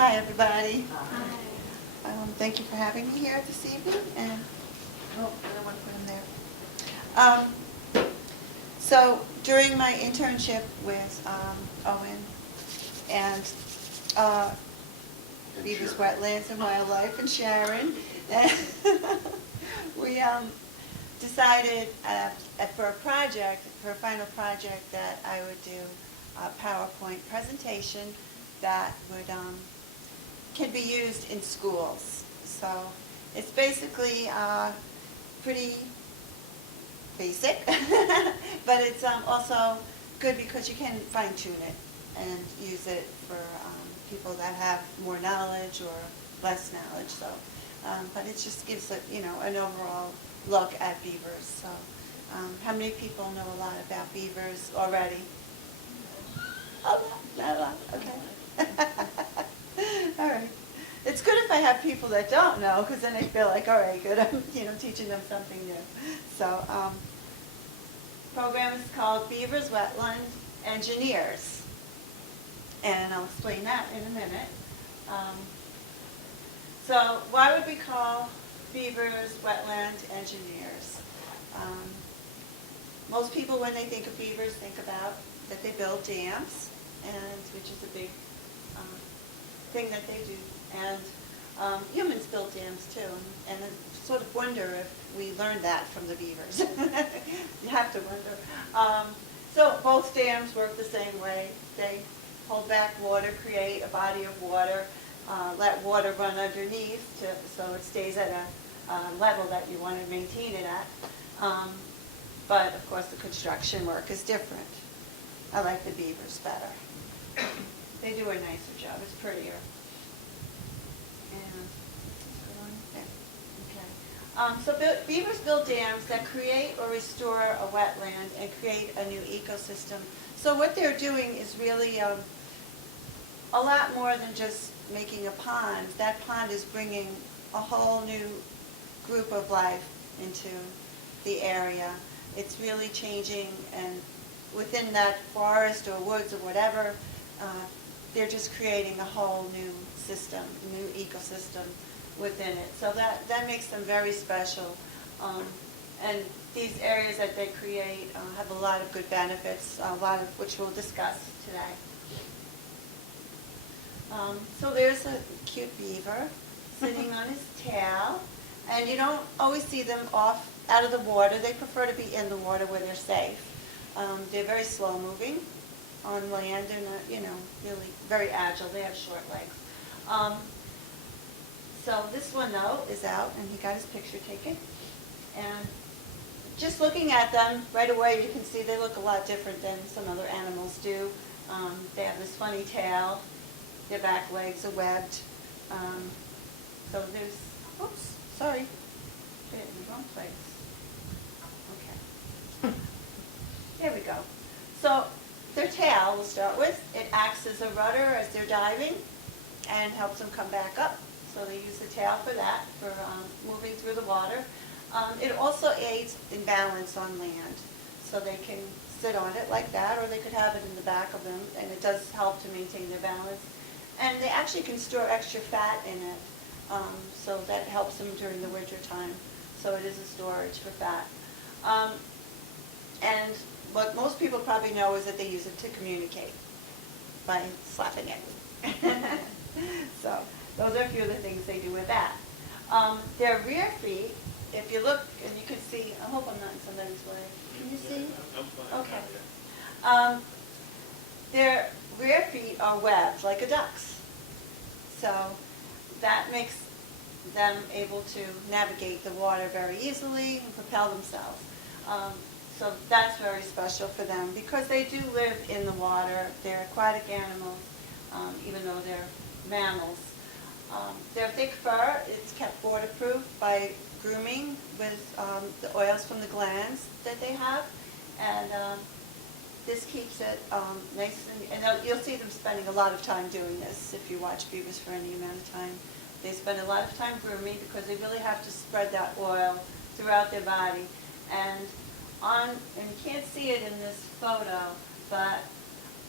Hi, everybody. Hi. Thank you for having me here this evening. And oh, I don't want to put them there. So during my internship with Owen and Beavers, Wetlands, and Wildlife, and Sharon, we decided for a project, for a final project, that I would do a PowerPoint presentation that would can be used in schools. So it's basically pretty basic, but it's also good because you can fine-tune it and use it for people that have more knowledge or less knowledge. So, but it just gives it, an overall look at beavers. So, how many people know a lot about beavers already? Oh, not a lot. Okay. All right. It's good if I have people that don't know, because then I feel like, all right, good, I'm teaching them something new. So, program is called Beavers, Wetland Engineers, and I'll explain that in a minute. So, why would we call beavers wetland engineers? Most people, when they think of beavers, think about that they build dams, and which is a big thing that they do. And humans build dams too, and I sort of wonder if we learned that from the beavers. You have to wonder. So both dams work the same way. They hold back water, create a body of water, let water run underneath so it stays at a level that you want to maintain it at. But of course the construction work is different. I like the beavers better. They do a nicer job. It's prettier. So beavers build dams that create or restore a wetland and create a new ecosystem. So what they're doing is really a lot more than just making a pond. That pond is bringing a whole new group of life into the area. It's really changing, and within that forest or woods or whatever, they're just creating a whole new system, a new ecosystem within it. So that makes them very special. And these areas that they create have a lot of good benefits, a lot of which we'll discuss today. So there's a cute beaver sitting on his tail, and you don't always see them out of the water. They prefer to be in the water where they're safe. They're very slow moving on land. They're not, really very agile. They have short legs. So this one, though, is out, and he got his picture taken. And just looking at them, right away you can see they look a lot different than some other animals do. They have this funny tail. Their back legs are webbed. So there's, oops, sorry, put it in the wrong place. Okay. There we go. So their tail, we'll start with, it acts as a rudder as they're diving and helps them come back up. So they use the tail for that, for moving through the water. It also aids in balance on land. So they can sit on it like that, or they could have it in the back of them, and it does help to maintain their balance. And they actually can store extra fat in it, so that helps them during the winter time. So it is a storage for fat. And what most people probably know is that they use it to communicate by slapping it. So those are a few of the things they do with that. Their rear feet, if you look, and you can see, I hope I'm not in somebody's way. Can you see? I'm fine. Okay. Their rear feet are webbed like a duck's. So that makes them able to navigate the water very easily and propel themselves. So that's very special for them because they do live in the water. They're aquatic animals, even though they're mammals. Their thick fur is kept waterproof by grooming with the oils from the glands that they have, and this keeps it nice, and you'll see them spending a lot of time doing this if you watch beavers for any amount of time. They spend a lot of time grooming because they really have to spread that oil throughout their body. And you can't see it in this photo, but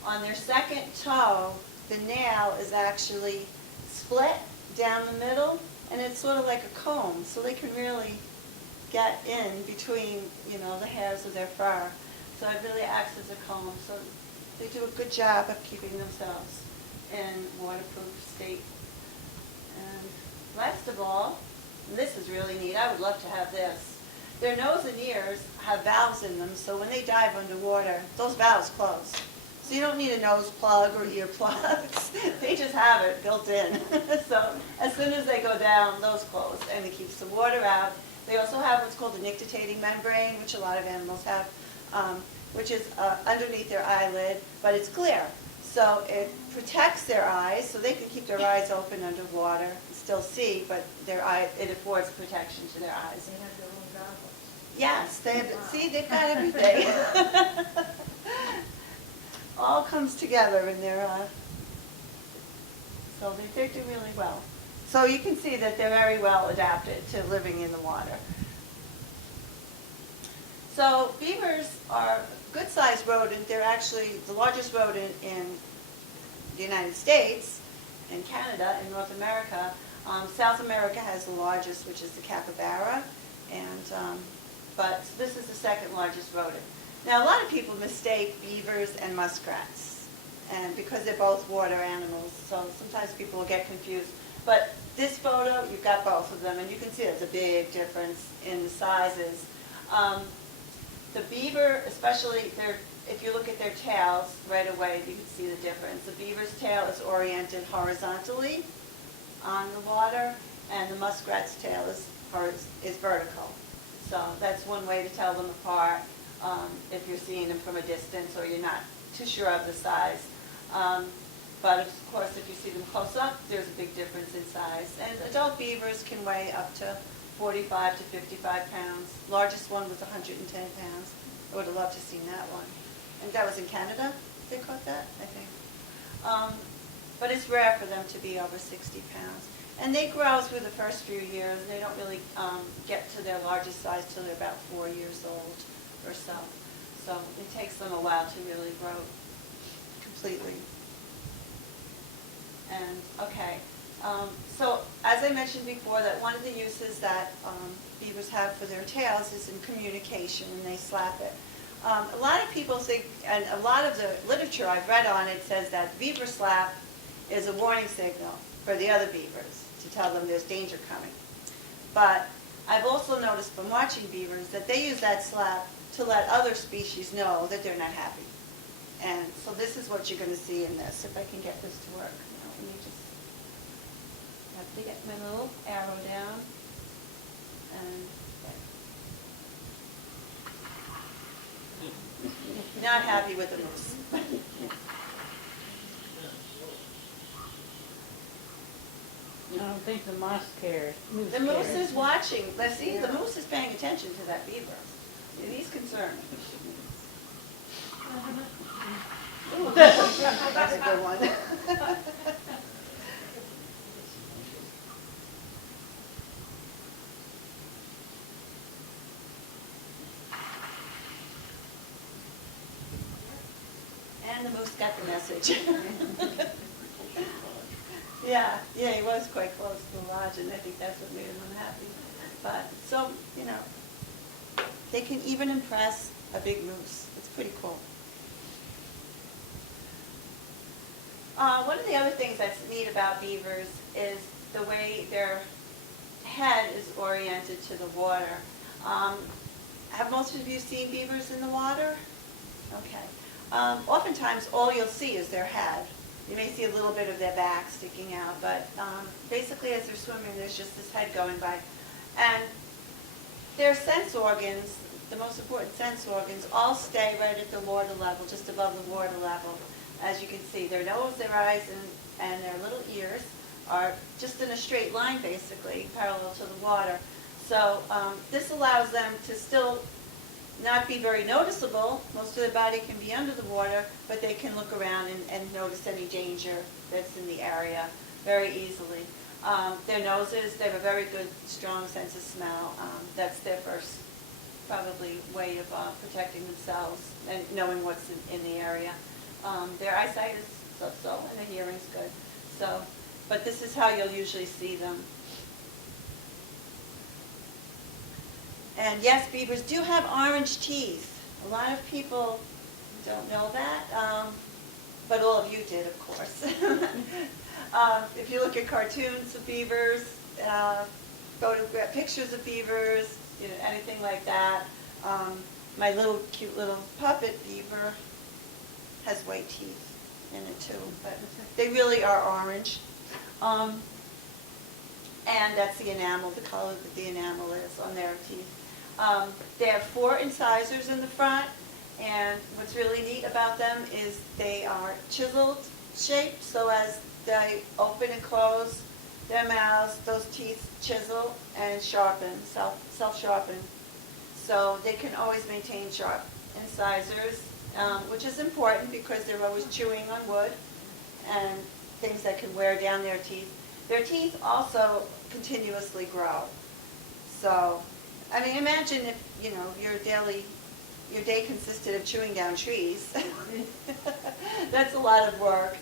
on their second toe, the nail is actually split down the middle, and it's sort of like a comb, so they can really get in between, the hairs of their fur. So it really acts as a comb. So they do a good job of keeping themselves in waterproof state. And last of all, and this is really neat, I would love to have this. Their nose and ears have valves in them, so when they dive underwater, those valves close. So you don't need a nose plug or ear plugs. They just have it built in. So as soon as they go down, those close, and it keeps the water out. They also have what's called a nictitating membrane, which a lot of animals have, which is underneath their eyelid, but it's clear. So it protects their eyes, so they can keep their eyes open underwater and still see, but it affords protection to their eyes. They have their own goggles. Yes, they have, Wow. see, they've got everything. All comes together in their, so they do really well. So you can see that they're very well adapted to living in the water. So beavers are a good-sized rodent. They're actually the largest rodent in the United States, in Canada, in North America. South America has the largest, which is the capybara, and but this is the second largest rodent. Now, a lot of people mistake beavers and muskrats, and because they're both water animals, so sometimes people will get confused. But this photo, you've got both of them, and you can see there's a big difference in the sizes. The beaver, especially, if you look at their tails right away, you can see the difference. The beaver's tail is oriented horizontally on the water, and the muskrat's tail is vertical. So that's one way to tell them apart if you're seeing them from a distance or you're not too sure of the size. But of course, if you see them close up, there's a big difference in size. And adult beavers can weigh up to 45 to 55 pounds. Largest one was 110 pounds. I would have loved to have seen that one. And that was in Canada, they caught that, I think. But it's rare for them to be over 60 pounds. And they grow through the first few years. They don't really get to their largest size till they're about 4 years old or so. So it takes them a while to really grow completely. And, okay, so as I mentioned before, that one of the uses that beavers have for their tails is in communication, and they slap it. A lot of people think, and a lot of the literature I've read on it says that beaver slap is a warning signal for the other beavers to tell them there's danger coming. But I've also noticed from watching beavers that they use that slap to let other species know that they're not happy. And so this is what you're going to see in this, if I can get this to work. Let me just have to get my little arrow down. And not happy with the moose. I don't think the mouse cares. The moose is watching. Let's see, the moose is paying attention to that beaver. He's concerned. Ooh, that's a good one. And the moose got the message. Yeah, he was quite close to the lodge, and I think that's what made him unhappy. But, so, they can even impress a big moose. It's pretty cool. One of the other things that's neat about beavers is the way their head is oriented to the water. Have most of you seen beavers in the water? Okay. Oftentimes, all you'll see is their head. You may see a little bit of their back sticking out, but basically as they're swimming, there's just this head going by. And their sense organs, the most important sense organs, all stay right at the water level, just above the water level. As you can see, their nose, their eyes, and their little ears are just in a straight line, basically, parallel to the water. So this allows them to still not be very noticeable. Most of their body can be under the water, but they can look around and notice any danger that's in the area very easily. Their noses, they have a very good, strong sense of smell. That's their first, probably, way of protecting themselves and knowing what's in the area. Their eyesight is so-so, and their hearing's good. So but this is how you'll usually see them. And yes, beavers do have orange teeth. A lot of people don't know that, but all of you did, of course. If you look at cartoons of beavers, photograph pictures of beavers, anything like that. My little cute little puppet beaver has white teeth in it too, but they really are orange. And that's the enamel, the color that the enamel is on their teeth. They have 4 incisors in the front, and what's really neat about them is they are chiseled shaped, so as they open and close their mouths, those teeth chisel and sharpen, self-sharpen. So they can always maintain sharp incisors, which is important because they're always chewing on wood and things that can wear down their teeth. Their teeth also continuously grow. So, I mean, imagine if, your day consisted of chewing down trees. That's a lot of work.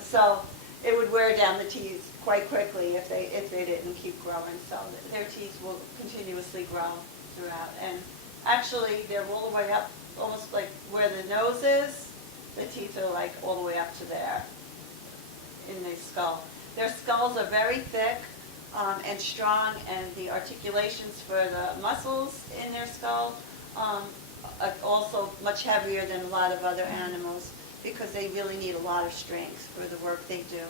So it would wear down the teeth quite quickly if they didn't keep growing. So their teeth will continuously grow throughout. And actually, they're all the way up, almost like where the nose is. The teeth are like all the way up to there in the skull. Their skulls are very thick and strong, and the articulations for the muscles in their skull are also much heavier than a lot of other animals because they really need a lot of strength for the work they do.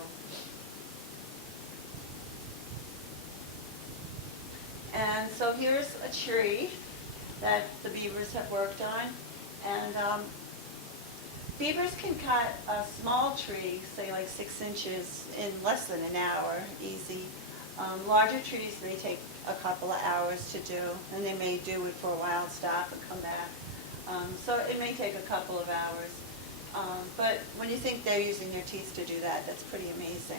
And so here's a tree that the beavers have worked on. And beavers can cut a small tree, say like 6 inches, in less than an hour, easy. Larger trees may take a couple of hours to do, and they may do it for a while, stop and come back. So it may take a couple of hours. But when you think they're using their teeth to do that, that's pretty amazing.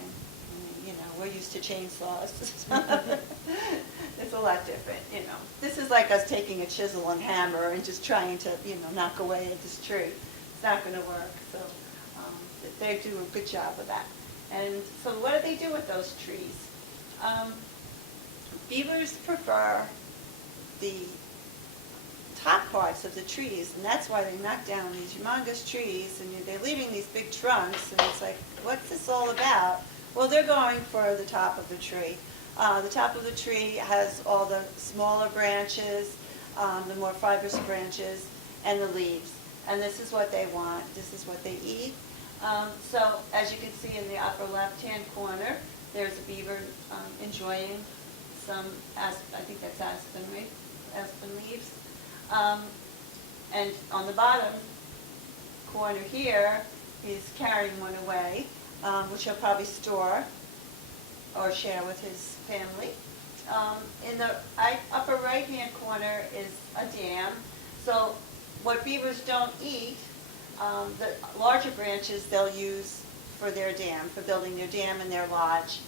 I mean, we're used to chainsaws. It's a lot different, This is like us taking a chisel and hammer and just trying to, knock away at this tree. It's not going to work. So they do a good job of that. And so what do they do with those trees? Beavers prefer the top parts of the trees, and that's why they knock down these humongous trees, and they're leaving these big trunks, and it's like, what's this all about? Well, they're going for the top of the tree. The top of the tree has all the smaller branches, the more fibrous branches, and the leaves. And this is what they want. This is what they eat. So as you can see in the upper left-hand corner, there's a beaver enjoying some, I think that's aspen, right? Aspen leaves. And on the bottom corner here, he's carrying one away, which he'll probably store or share with his family. In the upper right-hand corner is a dam. So what beavers don't eat, the larger branches they'll use for their dam, for building their dam and their lodge.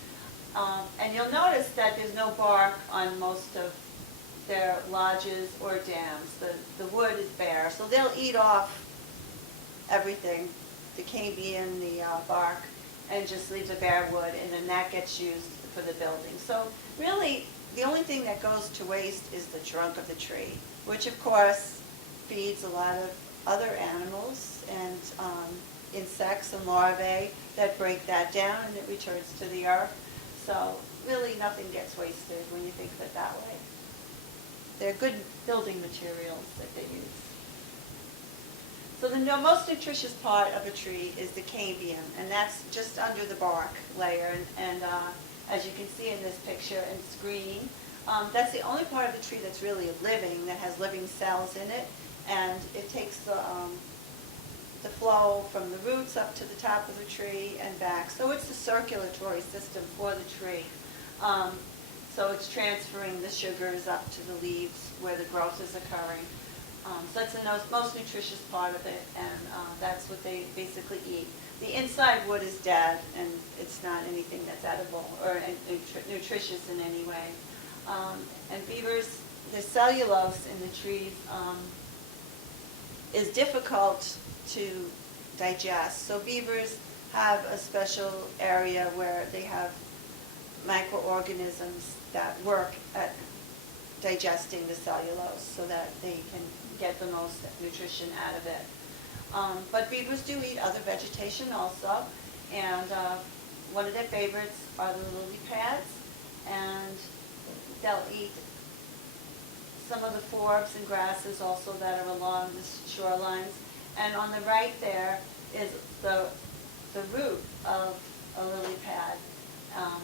And you'll notice that there's no bark on most of their lodges or dams. The wood is bare, so they'll eat off everything, the cambium, the bark, and just leave the bare wood, and then that gets used for the building. So really, the only thing that goes to waste is the trunk of the tree, which of course feeds a lot of other animals and insects and larvae that break that down, and it returns to the earth. So really nothing gets wasted when you think of it that way. They're good building materials that they use. So the most nutritious part of a tree is the cambium, and that's just under the bark layer. And as you can see in this picture, and it's green, that's the only part of the tree that's really living, that has living cells in it, and it takes the flow from the roots up to the top of the tree and back. So it's the circulatory system for the tree. So it's transferring the sugars up to the leaves where the growth is occurring. So that's the most nutritious part of it, and that's what they basically eat. The inside wood is dead, and it's not anything that's edible or nutritious in any way. And beavers, the cellulose in the trees is difficult to digest. So beavers have a special area where they have microorganisms that work at digesting the cellulose so that they can get the most nutrition out of it. But beavers do eat other vegetation also, and one of their favorites are the lily pads, and they'll eat some of the forbs and grasses also that are along the shorelines. And on the right there is the root of a lily pad,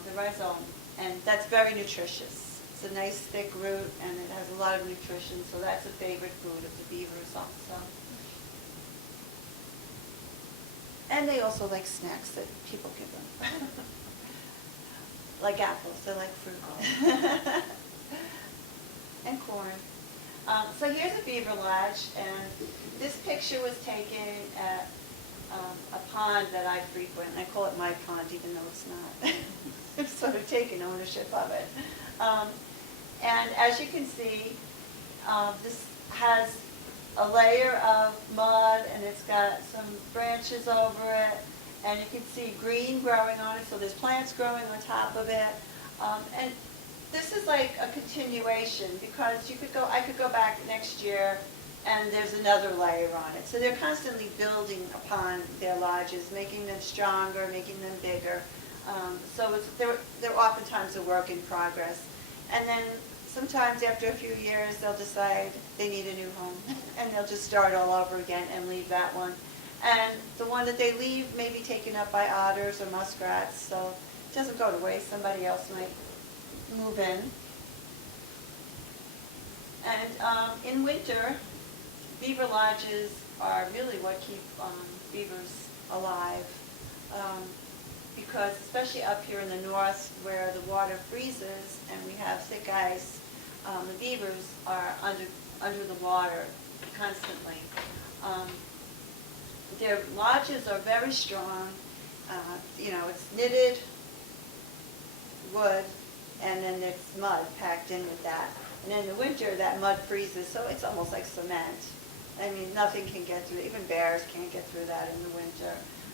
the rhizome, and that's very nutritious. It's a nice thick root and it has a lot of nutrition, so that's a favorite food of the beavers also. And they also like snacks that people give them. Like apples, they like fruit. And corn. So here's a beaver lodge, and this picture was taken at a pond that I frequent. I call it my pond, even though it's not. I've sort of taken ownership of it. And as you can see, this has a layer of mud, and it's got some branches over it, and you can see green growing on it, so there's plants growing on top of it. And this is like a continuation, because I could go back next year and there's another layer on it. So they're constantly building upon their lodges, making them stronger, making them bigger. So they're oftentimes a work in progress. And then sometimes after a few years they'll decide they need a new home and they'll just start all over again and leave that one. And the one that they leave may be taken up by otters or muskrats, so it doesn't go to waste. Somebody else might move in. And in winter, beaver lodges are really what keep beavers alive, because especially up here in the north where the water freezes and we have thick ice, the beavers are under the water constantly. Their lodges are very strong. It's knitted wood, and then there's mud packed in with that. And in the winter, that mud freezes, so it's almost like cement. I mean, nothing can get through, even bears can't get through that in the winter.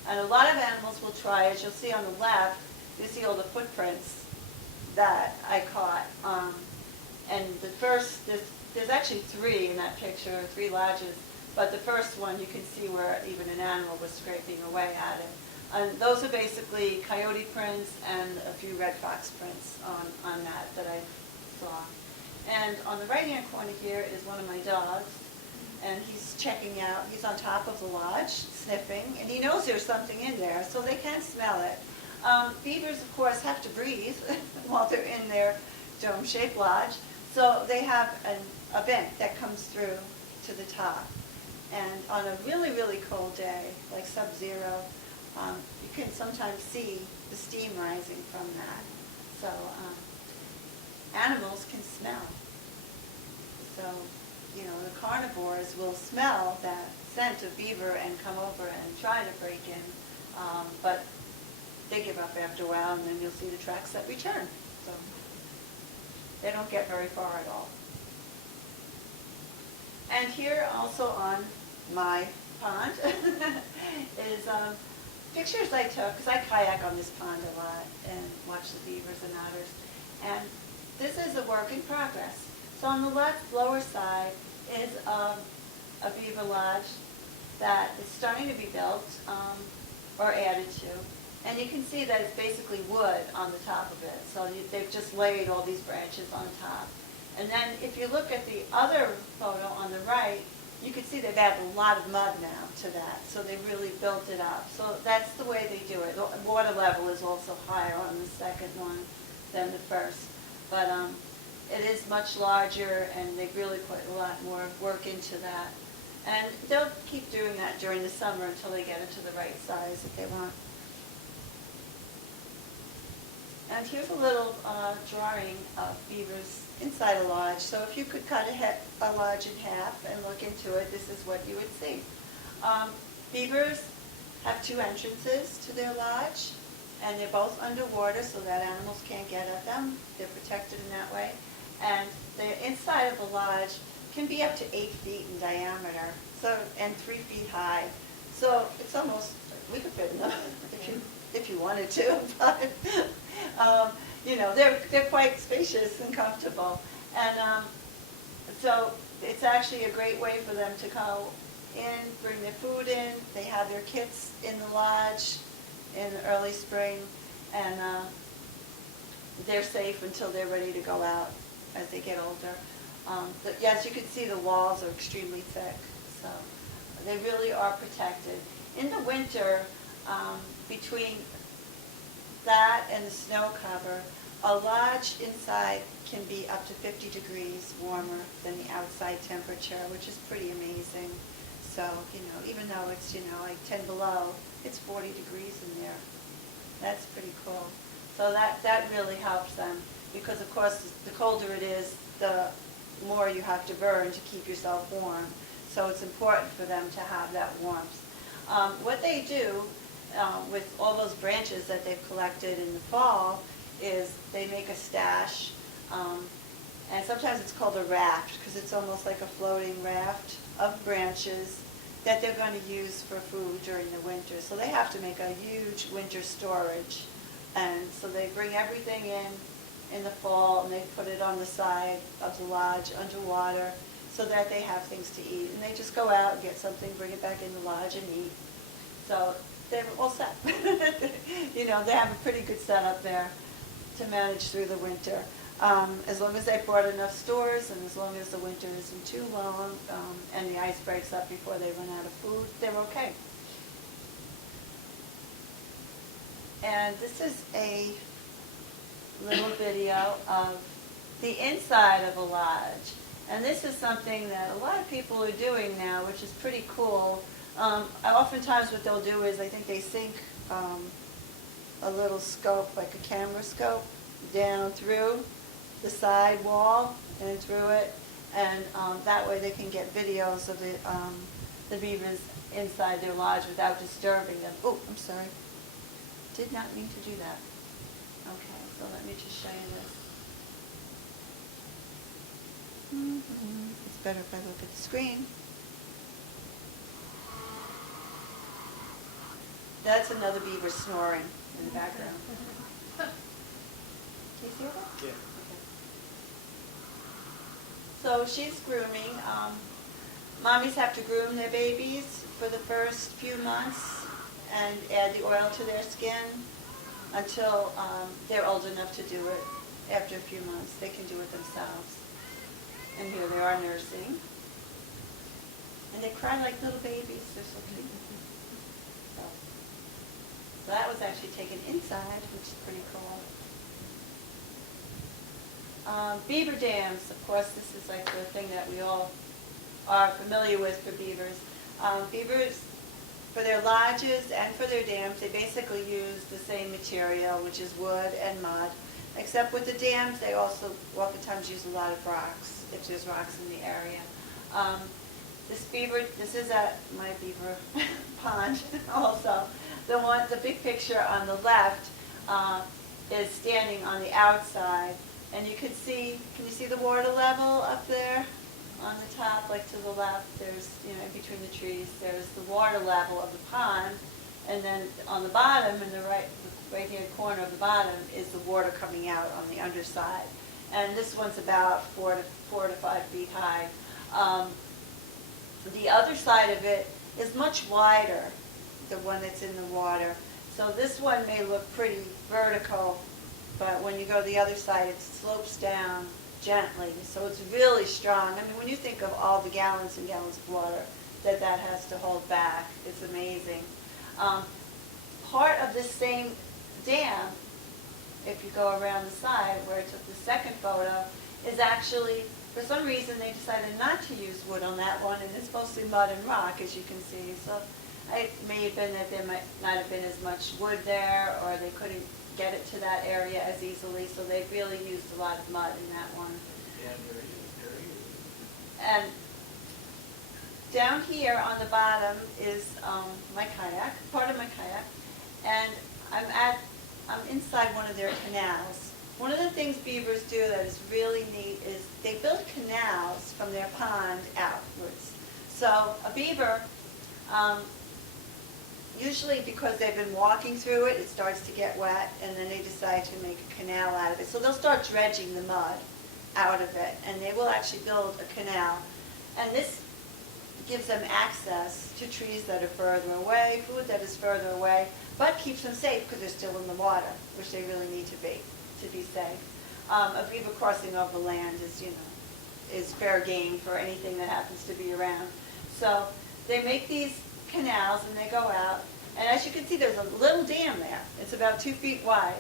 And a lot of animals will try, as you'll see on the left, you see all the footprints that I caught. And the first, there's actually 3 in that picture, 3 lodges, but the first one you can see where even an animal was scraping away at it. And those are basically coyote prints and a few red fox prints on that I saw. And on the right-hand corner here is one of my dogs, and he's checking out. He's on top of the lodge, sniffing, and he knows there's something in there, so they can smell it. Beavers, of course, have to breathe while they're in their dome-shaped lodge, so they have a vent that comes through to the top. And on a really, really cold day, like sub-zero, you can sometimes see the steam rising from that. So animals can smell. So, the carnivores will smell that scent of beaver and come over and try to break in, but they give up after a while, and then you'll see the tracks that return. So they don't get very far at all. And here also on my pond is pictures I took, because I kayak on this pond a lot and watch the beavers and otters. And this is a work in progress. So on the left lower side is a beaver lodge that is starting to be built or added to. And you can see that it's basically wood on the top of it. So they've just laid all these branches on top. And then if you look at the other photo on the right, you can see they've added a lot of mud now to that. So they really built it up. So that's the way they do it. The water level is also higher on the second one than the first. But it is much larger, and they've really put a lot more work into that. And they'll keep doing that during the summer until they get it to the right size that they want. And here's a little drawing of beavers inside a lodge. So if you could cut a lodge in half and look into it, this is what you would see. Beavers have 2 entrances to their lodge, and they're both underwater so that animals can't get at them. They're protected in that way. And the inside of the lodge can be up to 8 feet in diameter, and 3 feet high. So it's almost we could fit in them if you wanted to, but, you know, they're quite spacious and comfortable. And so it's actually a great way for them to go in, bring their food in. They have their kits in the lodge in the early spring, and they're safe until they're ready to go out as they get older. But yes, you can see the walls are extremely thick, so they really are protected. In the winter, between that and the snow cover, a lodge inside can be up to 50 degrees warmer than the outside temperature, which is pretty amazing. So, you know, even though it's, you know, like 10 below, it's 40 degrees in there. That's pretty cool. So that really helps them, because of course the colder it is, the more you have to burn to keep yourself warm. So it's important for them to have that warmth. What they do with all those branches that they've collected in the fall is they make a stash, and sometimes it's called a raft, because it's almost like a floating raft of branches that they're going to use for food during the winter. So they have to make a huge winter storage. And so they bring everything in the fall, and they put it on the side of the lodge underwater so that they have things to eat. And they just go out and get something, bring it back in the lodge and eat. So they're all set. You know, they have a pretty good setup there to manage through the winter. As long as they brought enough stores, and as long as the winter isn't too long, and the ice breaks up before they run out of food, they're okay. And this is a little video of the inside of a lodge. And this is something that a lot of people are doing now, which is pretty cool. Oftentimes what they'll do is, I think they sink a little scope, like a camera scope, down through the side wall and through it. And that way they can get videos of the beavers inside their lodge without disturbing them. Oh, I'm sorry. Did not mean to do that. Okay, so let me just show you this. It's better if I look at the screen. That's another beaver snoring in the background. Can you see that? Yeah. Okay. So she's grooming. Mommies have to groom their babies for the first few months and add the oil to their skin until they're old enough to do it. After a few months, they can do it themselves. And here they are nursing. And they cry like little babies. They're so cute. So that was actually taken inside, which is pretty cool. Beaver dams, of course, this is like the thing that we all are familiar with for beavers. Beavers, for their lodges and for their dams, they basically use the same material, which is wood and mud. Except with the dams, they also oftentimes use a lot of rocks, if there's rocks in the area. This is at my beaver pond also. The big picture on the left is standing on the outside, and you can you see the water level up there on the top, like to the left, there's, you know, in between the trees, there's the water level of the pond, and then on the bottom, in the right-hand corner of the bottom, is the water coming out on the underside. And this one's about 4 to 5 feet high. The other side of it is much wider, the one that's in the water. So this one may look pretty vertical, but when you go to the other side, it slopes down gently. So it's really strong. I mean, when you think of all the gallons and gallons of water that has to hold back, it's amazing. Part of this same dam, if you go around the side where I took the second photo, is actually, for some reason, they decided not to use wood on that one, and it's mostly mud and rock, as you can see. So it may have been that there might not have been as much wood there, or they couldn't get it to that area as easily, so they really used a lot of mud in that one. Yeah, there is. And down here on the bottom is my kayak, part of my kayak, and I'm inside one of their canals. One of the things beavers do that is really neat is they build canals from their pond outwards. So a beaver, usually because they've been walking through it, it starts to get wet, and then they decide to make a canal out of it. So they'll start dredging the mud out of it, and they will actually build a canal. And this gives them access to trees that are further away, food that is further away, but keeps them safe because they're still in the water, which they really need to be safe. A beaver crossing over land is, is fair game for anything that happens to be around. So they make these canals and they go out, and as you can see, there's a little dam there. It's about 2 feet wide.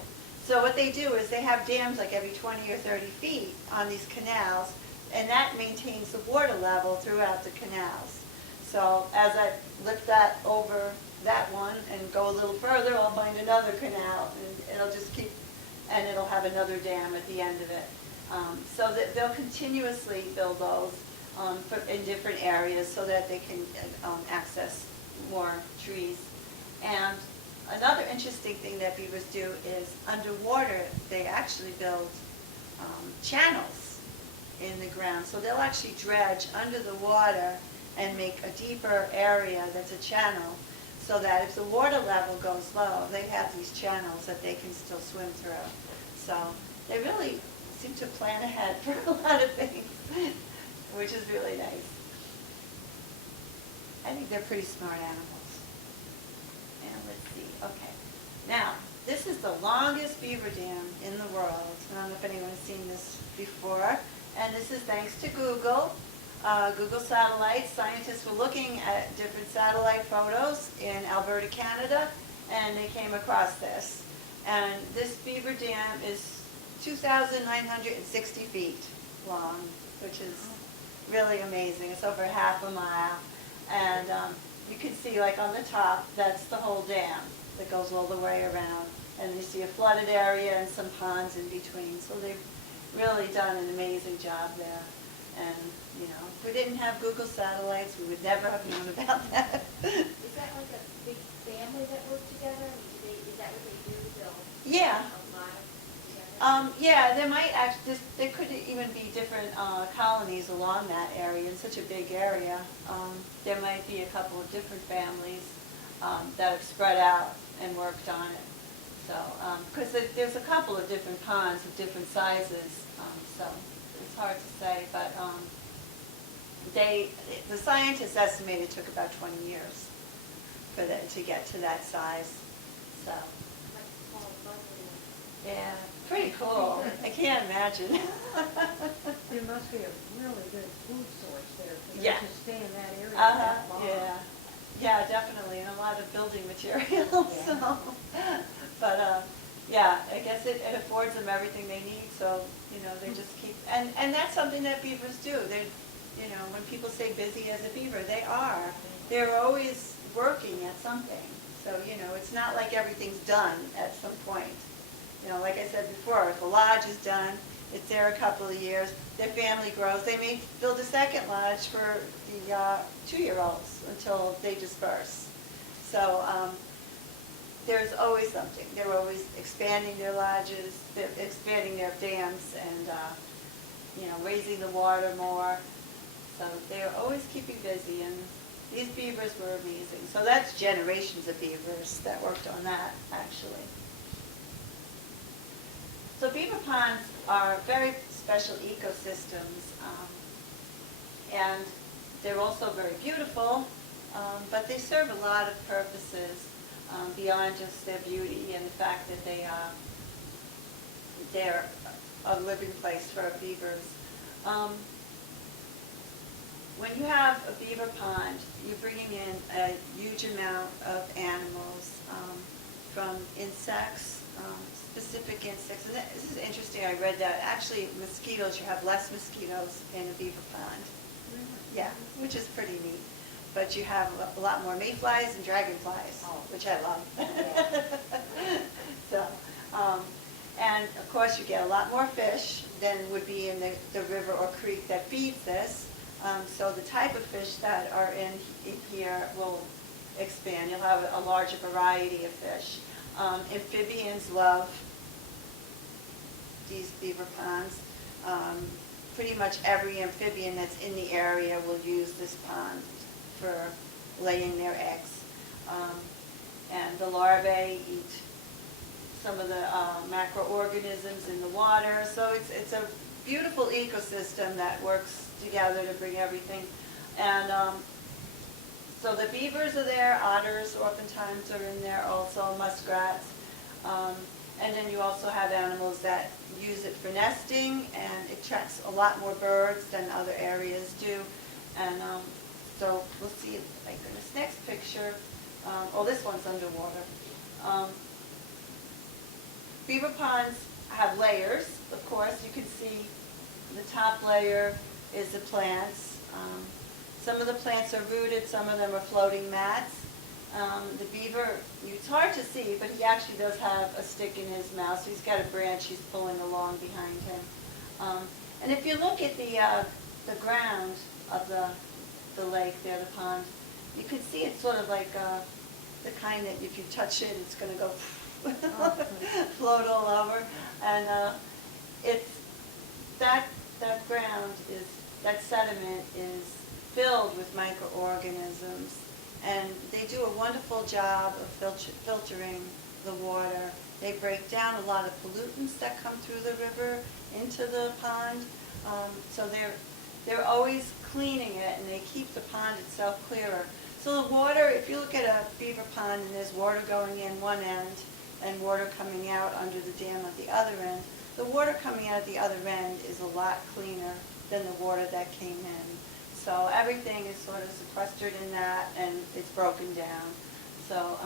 So what they do is they have dams like every 20 or 30 feet on these canals, and that maintains the water level throughout the canals. So as I lift that over that one and go a little further, I'll find another canal, and it'll just keep, and it'll have another dam at the end of it. So that they'll continuously build those in different areas so that they can access more trees. And another interesting thing that beavers do is underwater, they actually build channels in the ground. So they'll actually dredge under the water and make a deeper area that's a channel, so that if the water level goes low, they have these channels that they can still swim through. So they really seem to plan ahead for a lot of things, which is really nice. I think they're pretty smart animals. And let's see, okay. Now, this is the longest beaver dam in the world. I don't know if anyone's seen this before. And this is thanks to Google. Google satellites. Scientists were looking at different satellite photos in Alberta, Canada, and they came across this. And this beaver dam is 2,960 feet long, which is really amazing. It's over half a mile. And you can see, like on the top, that's the whole dam that goes all the way around. And you see a flooded area and some ponds in between. So they've really done an amazing job there. And, if we didn't have Google satellites, we would never have known about that. Is that like a big family that work together? I mean, is that what they do? They'll Yeah. a lot together? Yeah, there might actually, there could even be different colonies along that area, in such a big area. There might be a couple of different families that have spread out and worked on it. So, because there's a couple of different ponds of different sizes, so it's hard to say, but the scientists estimate it took about 20 years for them to get to that size. So, Like small bubbly. yeah, pretty cool. I can't imagine. There must be a really good food source there for them Yeah. to stay in that area Uh-huh, that long. yeah, definitely, and a lot of building materials. Yeah. So, but yeah, I guess it affords them everything they need. So they just keep, and that's something that beavers do. They, when people say busy as a beaver, they are. They're always working at something. So it's not like everything's done at some point. Like I said before, if the lodge is done, it's there a couple of years, their family grows, they may build a second lodge for the 2-year-olds until they disperse. So there's always something. They're always expanding their lodges, they're expanding their dams, and raising the water more. So they're always keeping busy, and these beavers were amazing. So that's generations of beavers that worked on that, actually. So beaver ponds are very special ecosystems, and they're also very beautiful, but they serve a lot of purposes beyond just their beauty and the fact that they're a living place for beavers. When you have a beaver pond, you're bringing in a huge amount of animals, from insects, specific insects. And this is interesting, I read that actually mosquitoes, you have less mosquitoes in a beaver pond. Yeah, which is pretty neat. But you have a lot more mayflies and dragonflies, which I love. So, and of course you get a lot more fish than would be in the river or creek that feeds this. So the type of fish that are in here will expand. You'll have a larger variety of fish. Amphibians love these beaver ponds. Pretty much every amphibian that's in the area will use this pond for laying their eggs. and the larvae eat some of the macroorganisms in the water. So it's a beautiful ecosystem that works together to bring everything. And so the beavers are there, otters oftentimes are in there also, muskrats. And then you also have animals that use it for nesting, and it attracts a lot more birds than other areas do. And so we'll see, like in this next picture, this one's underwater. Beaver ponds have layers, of course. You can see the top layer is the plants. Some of the plants are rooted, some of them are floating mats. The beaver, it's hard to see, but he actually does have a stick in his mouth, so he's got a branch he's pulling along behind him. And if you look at the ground of the lake there, the pond, you can see it's sort of like the kind that if you touch it, it's going to go float all over. And it's that ground is, that sediment is filled with microorganisms, and they do a wonderful job of filtering the water. They break down a lot of pollutants that come through the river into the pond, so they're always cleaning it, and they keep the pond itself clearer. So the water, if you look at a beaver pond and there's water going in one end and water coming out under the dam at the other end, the water coming out at the other end is a lot cleaner than the water that came in. So everything is sort of sequestered in that, and it's broken down. So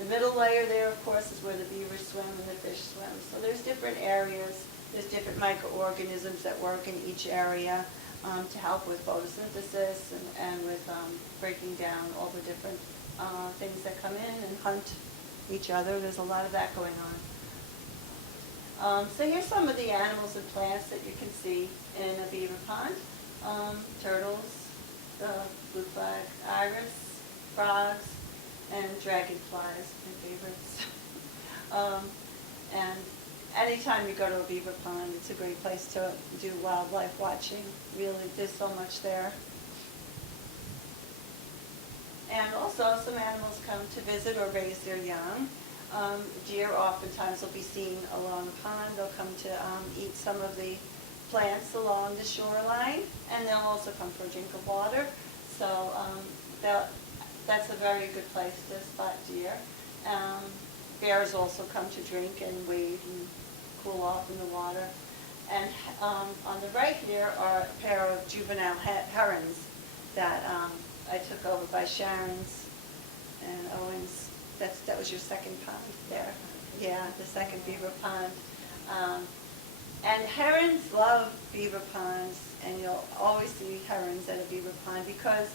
the middle layer there, of course, is where the beavers swim and the fish swim. So there's different areas, there's different microorganisms that work in each area to help with photosynthesis and with breaking down all the different things that come in and hunt each other. There's a lot of that going on. So here's some of the animals and plants that you can see in a beaver pond. Turtles, the blue flag iris, frogs, and dragonflies, my favorites. And anytime you go to a beaver pond, it's a great place to do wildlife watching. Really, there's so much there. And also, some animals come to visit or raise their young. Deer oftentimes will be seen along the pond. They'll come to eat some of the plants along the shoreline, and they'll also come for a drink of water. So that's a very good place to spot deer. Bears also come to drink and wade and cool off in the water. And on the right here are a pair of juvenile herons that I took over by Sharon's and Owen's. That was your second pond there. Yeah, the second beaver pond. And herons love beaver ponds, and you'll always see herons at a beaver pond because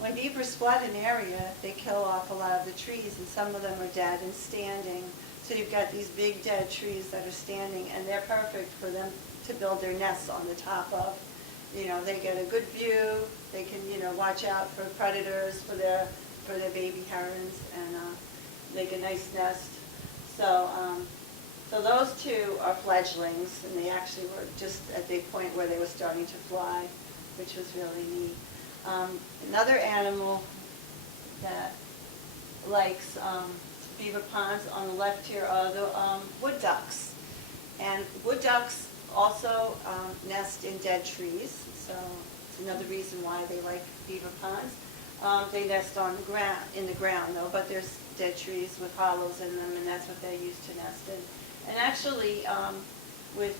when beavers flood an area, they kill off a lot of the trees, and some of them are dead and standing. So you've got these big dead trees that are standing, and they're perfect for them to build their nests on the top of. You know, they get a good view. They can, watch out for predators for their baby herons, and make a nice nest. So those two are fledglings, and they actually were just at the point where they were starting to fly, which was really neat. Another animal that likes beaver ponds on the left here are the wood ducks. And wood ducks also nest in dead trees, so it's another reason why they like beaver ponds. They nest on the ground, in the ground though, but there's dead trees with hollows in them, and that's what they use to nest in. And actually, with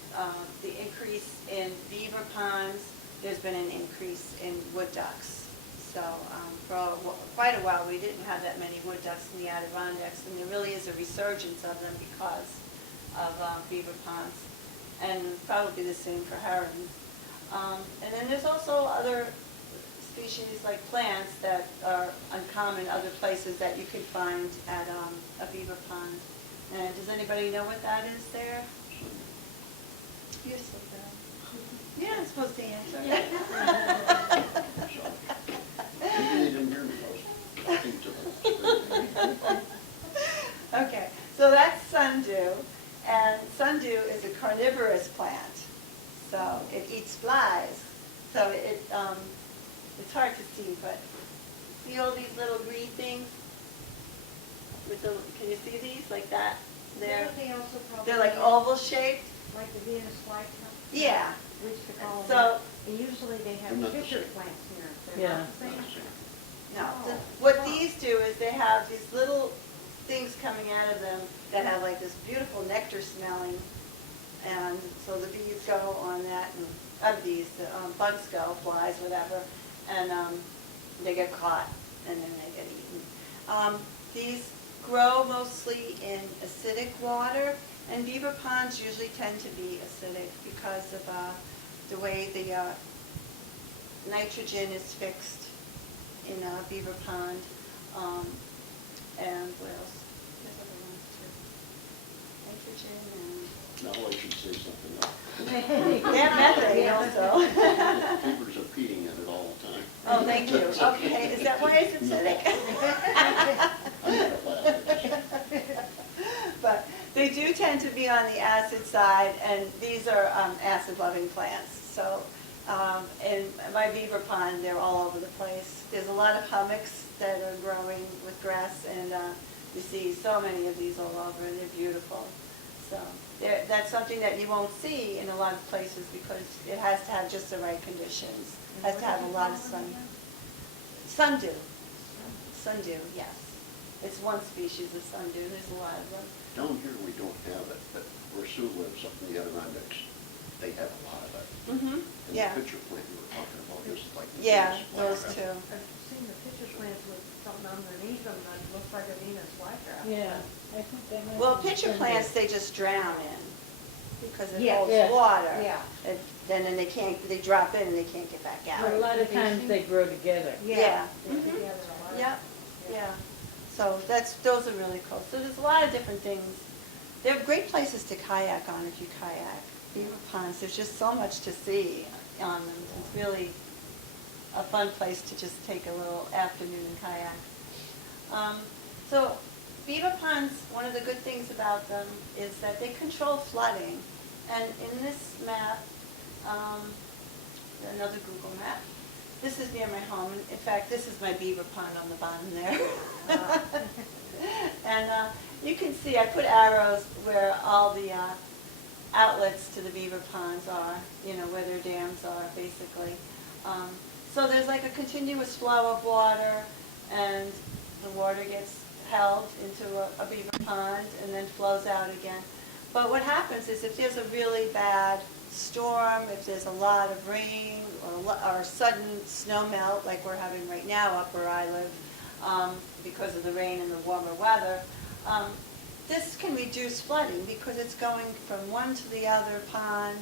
the increase in beaver ponds, there's been an increase in wood ducks. So for quite a while, we didn't have that many wood ducks in the Adirondacks, and there really is a resurgence of them because of beaver ponds, and probably the same for herons. And then there's also other species like plants that are uncommon other places that you can find at a beaver pond. And does anybody know what that is there? You're so good. Yeah, I'm supposed to answer. They didn't hear me, I was Okay, so that's sundew, and sundew is a carnivorous plant. So it eats flies. So it's hard to see, but see all these little green things? with the, can you see these, like that? Don't they also probably? They're like oval shaped? Like the Venus flytrap? Yeah. We used to call them So- that. And usually they have They're not the pitcher same. plants here. They're Yeah. not the same? No. Oh. What these do is they have these little things coming out of them that have like this beautiful nectar smelling. And so the bees go on that, and the bugs go, flies, whatever, and they get caught and then they get eaten. These grow mostly in acidic water, and beaver ponds usually tend to be acidic because of the way the nitrogen is fixed in a beaver pond. And what else? There's other ones too. Nitrogen and... Now I should say something else. Yeah, methane also. Beavers are peeing at it all the time. Oh, thank you. Okay, is that why it's acidic? I'm not laughing. But they do tend to be on the acid side, and these are acid-loving plants. So in my beaver pond, they're all over the place. There's a lot of hummocks that are growing with grass, and you see so many of these all over, and they're beautiful. So that's something that you won't see in a lot of places because it has to have just the right conditions. It has to have a lot of sun. Sundew. Sundew, yes. It's one species of sundew. There's a lot of them. Down here, we don't have it, but where Sue lives up in the Adirondacks, they have a lot of it. Mm-hmm. And Yeah. the pitcher plant you were talking about is like. the Yeah, Venus those flytrap. two. I've seen the pitcher plants with something underneath them that looks like a Venus flytrap. Yeah, I think that might. Well, be pitcher sundew. plants, they just drown in because it Yeah. holds Yeah. water. Yeah. And then they can't, they drop in and they can't get back But a out. lot of times they grow together. Yeah. They're Mhm. together a lot. Yep, yeah. So those are really cool. So there's a lot of different things. They're great places to kayak on if you kayak. Beaver ponds, there's just so much to see on them. It's really a fun place to just take a little afternoon kayak. So beaver ponds, one of the good things about them is that they control flooding. And in this map, another Google map, this is near my home. In fact, this is my beaver pond on the bottom there. And you can see I put arrows where all the outlets to the beaver ponds are, you know, where their dams are, basically. So there's like a continuous flow of water, and the water gets held into a beaver pond and then flows out again. But what happens is if there's a really bad storm, if there's a lot of rain or sudden snow melt like we're having right now up where I live because of the rain and the warmer weather, this can reduce flooding because it's going from one to the other pond,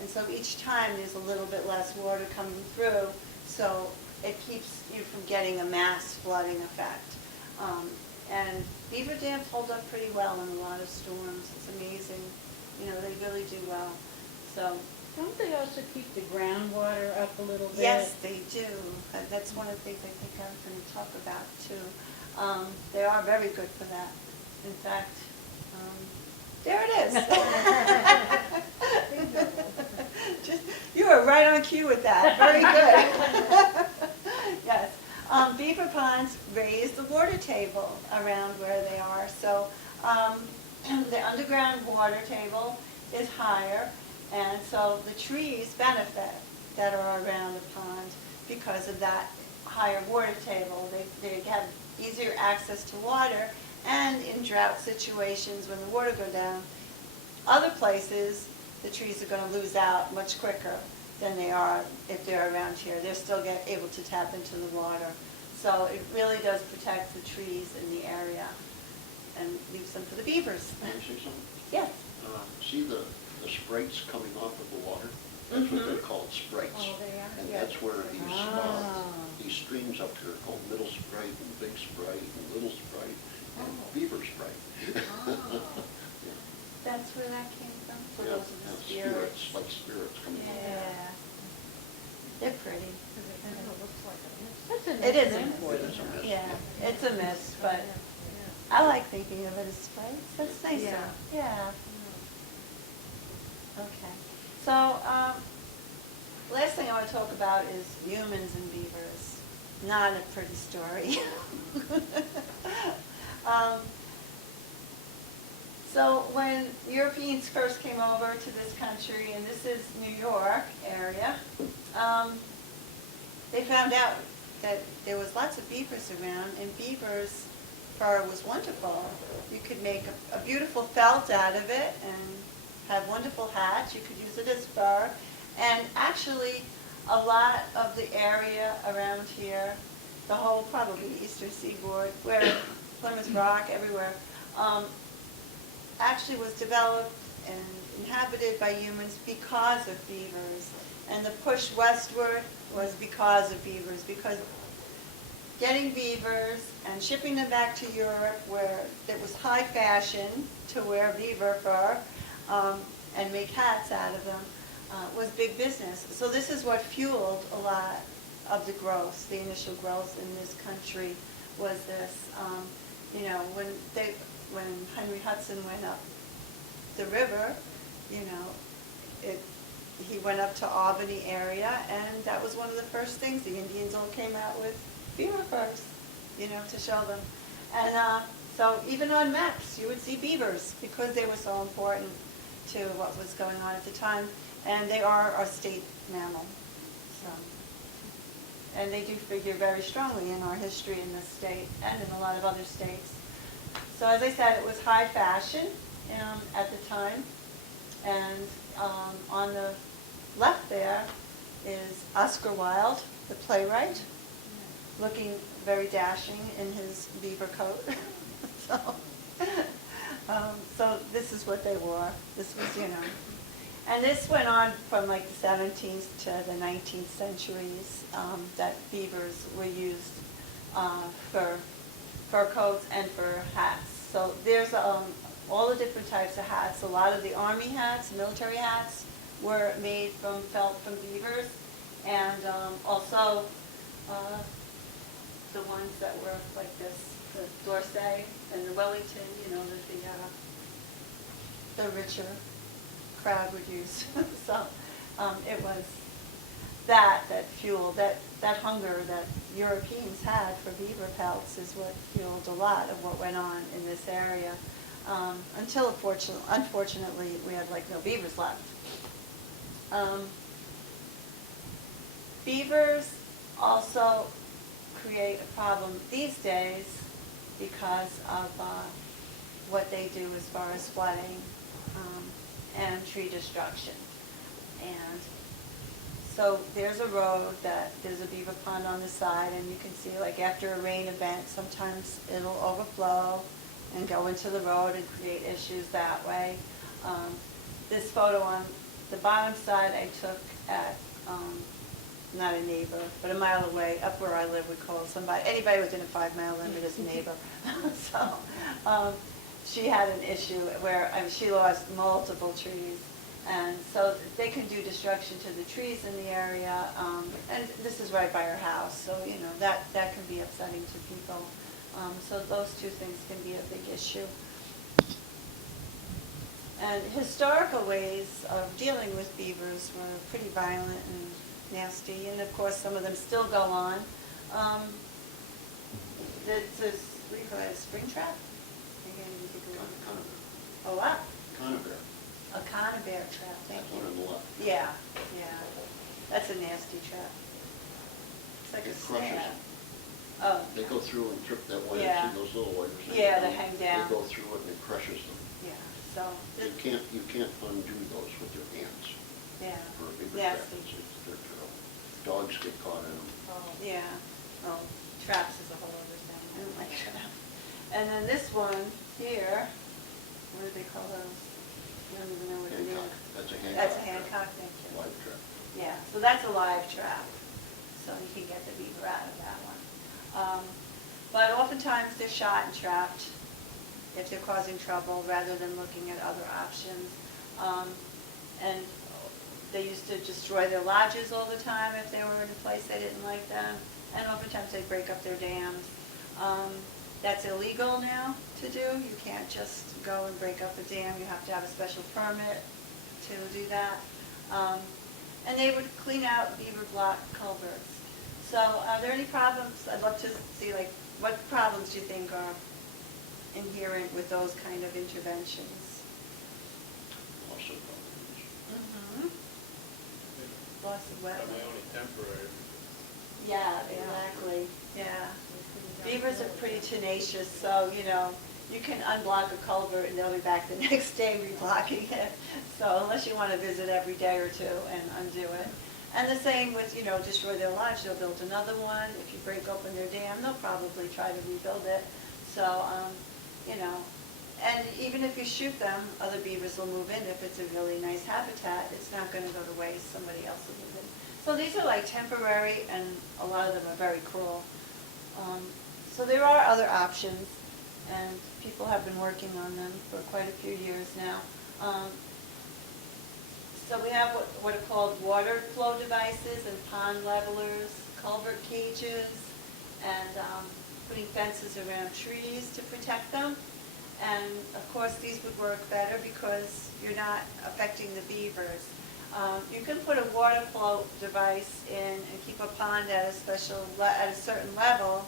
and so each time there's a little bit less water coming through, so it keeps you from getting a mass flooding effect. And beaver dams hold up pretty well in a lot of storms. It's amazing. You know, they really do well. So, Don't they also keep the groundwater up a little bit? yes, they do. That's one of the things I think I was going to talk about, too. They are very good for that. In fact, there it is. Just, you were right on cue with that. Very good. Yes. Beaver ponds raise the water table around where they are. So the underground water table is higher, and so the trees benefit that are around the pond because of that higher water table. They have easier access to water, and in drought situations when the water go down, other places the trees are going to lose out much quicker than they are if they're around here. They're still able to tap into the water. So it really does protect the trees in the area and leaves them for the beavers. Can I say something? Yes. See the sprites coming off of the water? That's what they're called, sprites. Oh, they are? And Yeah. that's where Ah. these streams up here are called Middle Sprite and Big Sprite and Little Sprite and Oh. Beaver Sprite. Oh. Yeah. That's where that came from? So Yeah, those are the yeah, spirits. like spirits coming out. Yeah. They're pretty. Because it kind of looks like a mist. That's a It nice is a name mist. for It them. is a mist. Yeah, it's a mist, but Yeah. I like thinking of it as sprites. That's nicer. Yeah. Yeah. Okay. So, last thing I want to talk about is humans and beavers. Not a pretty story. So when Europeans first came over to this country, and this is New York area, they found out that there was lots of beavers around, and beavers' fur was wonderful. You could make a beautiful felt out of it and have wonderful hats. You could use it as fur. And actually, a lot of the area around here, the whole probably eastern seaboard, where Plymouth Rock, everywhere, actually was developed and inhabited by humans because of beavers. And the push westward was because of beavers, because getting beavers and shipping them back to Europe, where it was high fashion to wear beaver fur and make hats out of them, was big business. So this is what fueled a lot of the growth, the initial growth in this country was this. When Henry Hudson went up the river, he went up to Albany area, and that was one of the first things. The Indians all came out with beaver furs, to show them. And so even on maps, you would see beavers because they were so important to what was going on at the time. And they are a state mammal. So, and they do figure very strongly in our history in this state and in a lot of other states. So as I said, it was high fashion at the time. And on the left there is Oscar Wilde, the playwright, looking very dashing in his beaver coat. So this is what they wore. This was, And this went on from like the 17th to the 19th centuries, that beavers were used for fur coats and for hats. So there's all the different types of hats. A lot of the army hats, military hats, were made from felt from beavers, and also the ones that were like this, the Dorset and the Wellington, the richer crowd would use. So it was that fueled, that hunger that Europeans had for beaver pelts is what fueled a lot of what went on in this area. Until unfortunately we had like no beavers left. Beavers also create a problem these days because of what they do as far as flooding and tree destruction. And so there's a road that there's a beaver pond on the side, and you can see like after a rain event, sometimes it'll overflow and go into the road and create issues that way. This photo on the bottom side I took at, not a neighbor, but a mile away, up where I live, would call somebody, anybody within a 5-mile limit is a neighbor. So she had an issue where she lost multiple trees. And so they can do destruction to the trees in the area, and this is right by her house, so that can be upsetting to people. So those two things can be a big issue. And historical ways of dealing with beavers were pretty violent and nasty, and of course some of them still go on. It's a, what do you call it, a spring trap? Oh, wow. Conibear. A conibear trap, thank That's you. one on the left. Yeah. That's a nasty trap. It's like a It crushes snare. them. Oh, They go through and trip that wire, Yeah. see those little wires? Yeah, they hang down. They go through it and it crushes them. yeah, so, You can't undo those with your hands yeah, for a beaver trap. nasty. They're terrible. Dogs get caught in them. Yeah, oh, traps is a whole other thing, I don't like traps. And then this one here, what do they call those? I don't even know what it Hancock, is. that's a Hancock. That's a trap. Hancock, thank you. Live trap. Yeah, so that's a live trap, so you can get the beaver out of that one. But oftentimes they're shot and trapped if they're causing trouble rather than looking at other options. And they used to destroy their lodges all the time if they were in a place they didn't like them, and oftentimes they break up their dams. That's illegal now to do. You can't just go and break up a dam. You have to have a special permit to do that. And they would clean out beaver block culverts. So are there any problems? I'd love to see, like, what problems do you think are inherent with those kind of interventions. Loss of wetlands. Loss of Probably wetland. only temporary. Yeah, exactly, yeah. Beavers are pretty tenacious, so, you know, you can unblock a culvert and they'll be back the next day reblocking it. So unless you want to visit every day or two and undo it. And the same with, you know, destroy their lodge, they'll build another one. If you break open their dam, they'll probably try to rebuild it. So, you know, and even if you shoot them, other beavers will move in. If it's a really nice habitat, it's not going to go to waste, somebody else will move in. So these are like temporary, and a lot of them are very cruel. So there are other options, and people have been working on them for quite a few years now. So we have what are called water flow devices and pond levelers, culvert cages, and putting fences around trees to protect them. And of course, these would work better because you're not affecting the beavers. You can put a water flow device in and keep a pond at a certain level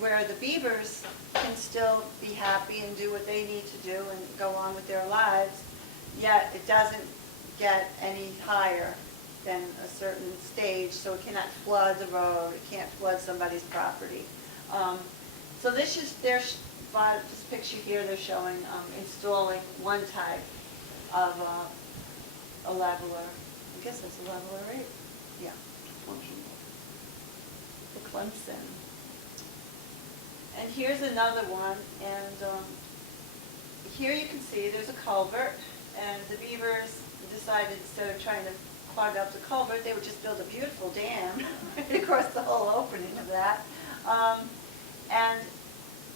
where the beavers can still be happy and do what they need to do and go on with their lives, yet it doesn't get any higher than a certain stage, so it cannot flood the road, it can't flood somebody's property. So this is this picture here, they're showing installing one type of a leveler. I guess it's a leveler, right? Yeah, the Clemson. And here's another one, and here you can see there's a culvert, and the beavers decided instead of trying to clog up the culvert, they would just build a beautiful dam right across the whole opening of that. And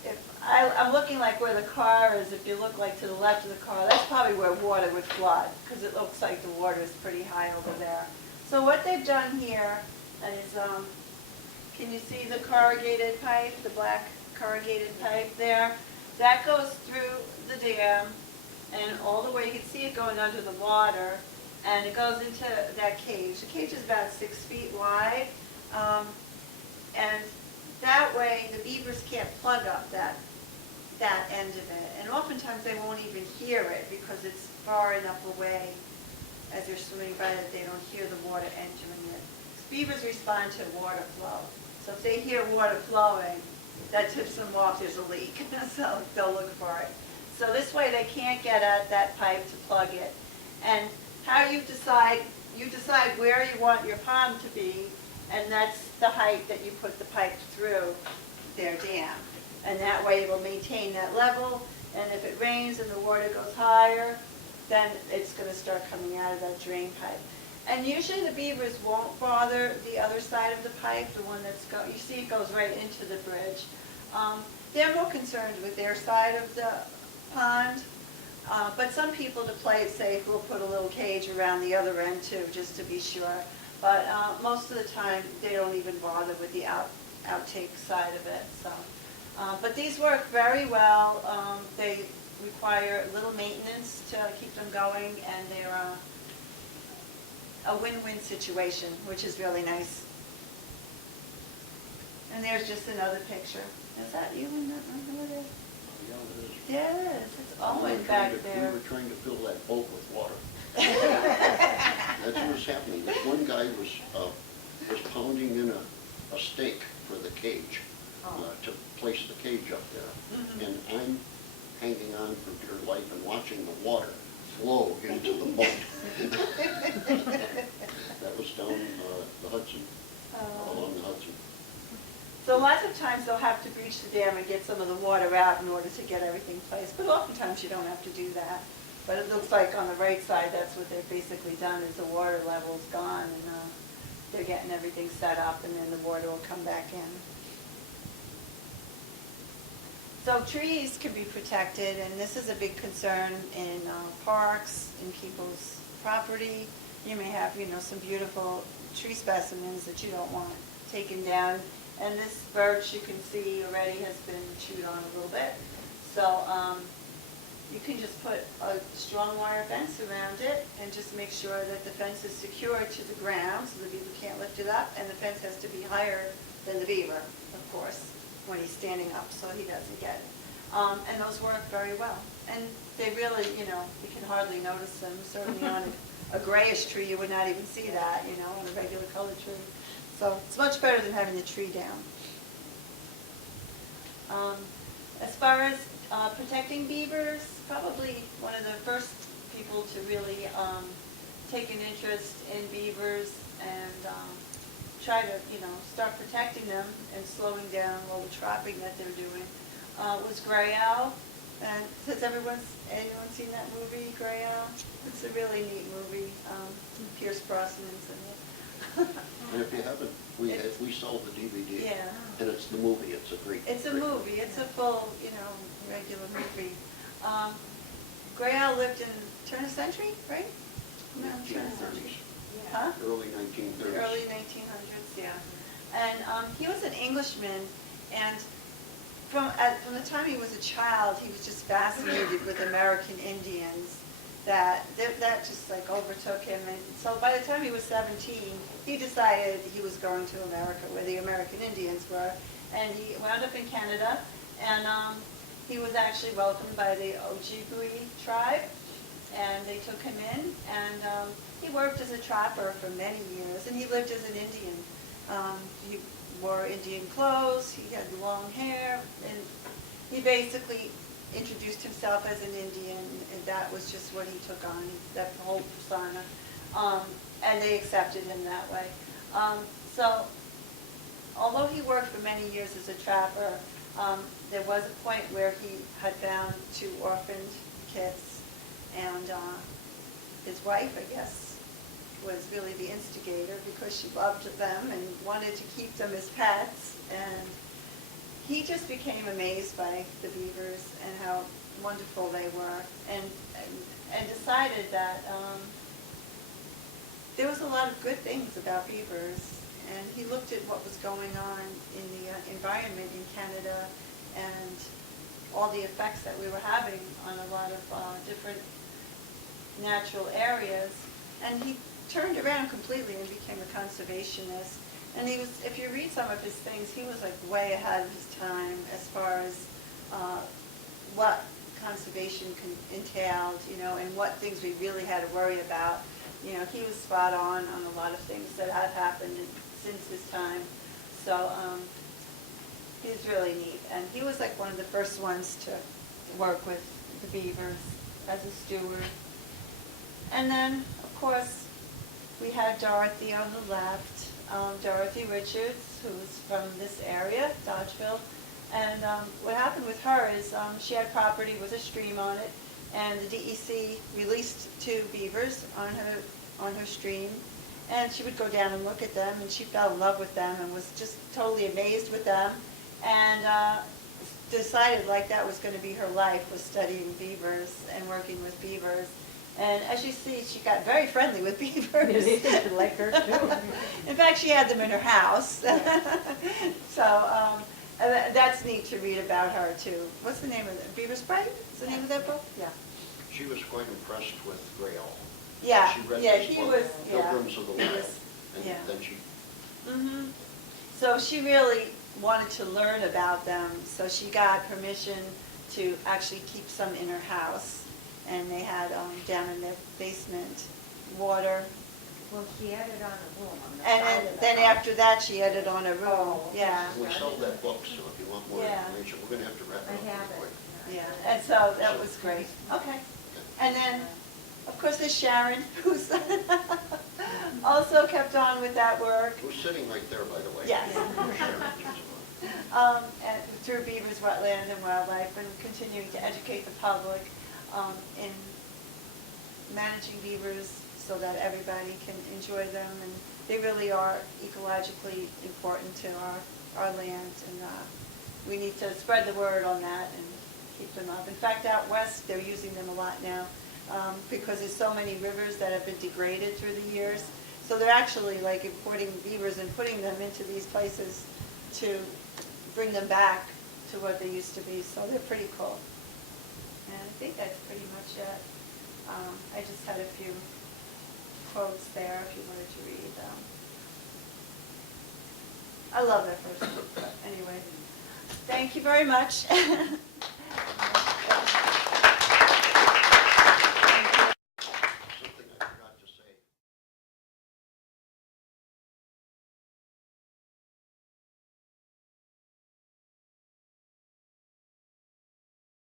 if I'm looking like where the car is, if you look like to the left of the car, that's probably where water would flood, because it looks like the water is pretty high over there. So what they've done here is, can you see the corrugated pipe, the black corrugated pipe there? That goes through the dam and all the way, you can see it going under the water, and it goes into that cage. The cage is about 6 feet wide, and that way the beavers can't plug up that end of it. And oftentimes they won't even hear it because it's far enough away as they're swimming by that they don't hear the water entering it. Beavers respond to water flow. So if they hear water flowing, that tips them off there's a leak, so they'll look for it. So this way they can't get at that pipe to plug it. And how you decide where you want your pond to be, and that's the height that you put the pipe through their dam. And that way it will maintain that level, and if it rains and the water goes higher, then it's going to start coming out of that drain pipe. And usually the beavers won't bother the other side of the pipe, the one that's you see it goes right into the bridge. They're more concerned with their side of the pond, but some people, to play it safe, will put a little cage around the other end too, just to be sure. But most of the time, they don't even bother with the outtake side of it. So, but these work very well. They require little maintenance to keep them going, and they're a win-win situation, which is really nice. And there's just another picture. Is that you in that one over there? Yeah, it is. Yeah, it is. It's all the way We back were there. trying to fill that boat with water. That's what was happening. This one guy was pounding in a stake for the cage, to place the cage up there. Mhm. And I'm hanging on for dear life and watching the water flow into the boat. That was down the Hudson, along the Hudson. So lots of times they'll have to breach the dam and get some of the water out in order to get everything placed, but oftentimes you don't have to do that. But it looks like on the right side, that's what they've basically done, is the water level's gone, and they're getting everything set up, and then the water will come back in. So trees can be protected, and this is a big concern in parks, in people's property. You may have, some beautiful tree specimens that you don't want taken down. And this birch, you can see already has been chewed on a little bit. So you can just put a strong wire fence around it and just make sure that the fence is secure to the ground so the beaver can't lift it up, and the fence has to be higher than the beaver, of course, when he's standing up so he doesn't get And those work very well. And they really, you can hardly notice them. Certainly on a grayish tree, you would not even see that, on a regular colored tree. So it's much better than having the tree down. As far as protecting beavers, probably one of the first people to really take an interest in beavers and try to, start protecting them and slowing down all the trapping that they're doing was Gray Owl. And has anyone seen that movie, Gray Owl? It's a really neat movie. Pierce Brosnan's in it. And if you haven't, we sold the DVD. Yeah. And it's the movie, it's a great. It's a great movie. It's a full, regular movie. Gray Owl lived in turn of century, right? No, turn of century. 1930s, Huh? early 1930s. The early 1900s, yeah. And he was an Englishman, and from the time he was a child, he was just fascinated with American Indians. That just like overtook him, and so by the time he was 17, he decided he was going to America, where the American Indians were, and he wound up in Canada, and he was actually welcomed by the Ojibwe tribe, and they took him in, and he worked as a trapper for many years, and he lived as an Indian. He wore Indian clothes, he had long hair, and he basically introduced himself as an Indian, and that was just what he took on, that whole persona, and they accepted him that way. So, although he worked for many years as a trapper, there was a point where he had found 2 orphaned kids, and his wife, I guess, was really the instigator because she loved them and wanted to keep them as pets, and he just became amazed by the beavers and how wonderful they were, and decided that there was a lot of good things about beavers. And he looked at what was going on in the environment in Canada and all the effects that we were having on a lot of different natural areas. And he turned around completely and became a conservationist. And he was, if you read some of his things, he was like way ahead of his time as far as what conservation entailed, and what things we really had to worry about. He was spot on a lot of things that had happened since his time. So he was really neat. And he was like one of the first ones to work with the beavers as a steward. And then, of course, we had Dorothy on the left. Dorothy Richards, who's from this area, Dodgeville. And what happened with her is she had property with a stream on it, and the DEC released 2 beavers on her stream, and she would go down and look at them, and she fell in love with them and was just totally amazed with them, and decided like that was going to be her life, was studying beavers and working with beavers. And as you see, she got very friendly with beavers. They like her too. In fact, she had them in her house. So that's neat to read about her too. What's the name of it? Beaver Sprite? Is the name of that book? Yeah. She was quite impressed with Gray Owl. Yeah. She read Yeah. this He book, was. Yeah. Pilgrims of the He Wild, was, and yeah. then she. Mm-hmm. So she really wanted to learn about them. So she got permission to actually keep some in her house. And they had down in their basement water. Well, she had it on a room on the And side of the then house. after that, she had it on a room. Oh, okay. Yeah. We sold that book, so if you want more Yeah. information, we're going to have to wrap I it up have real it. quick. Yeah, and so that was great. Okay. And then, of course, there's Sharon, who's also kept on with that work. Who's sitting right there, by the way. Yes. And through Beavers, Wetland, and Wildlife, and continuing to educate the public in managing beavers so that everybody can enjoy them. And they really are ecologically important to our land, and we need to spread the word on that and keep them up. In fact, out west, they're using them a lot now because there's so many rivers that have been degraded through the years. So they're actually like importing beavers and putting them into these places to bring them back to what they used to be. So they're pretty cool. And I think that's pretty much it. I just had a few quotes there if you wanted to read them. I love that first one, but anyway. Thank you very much.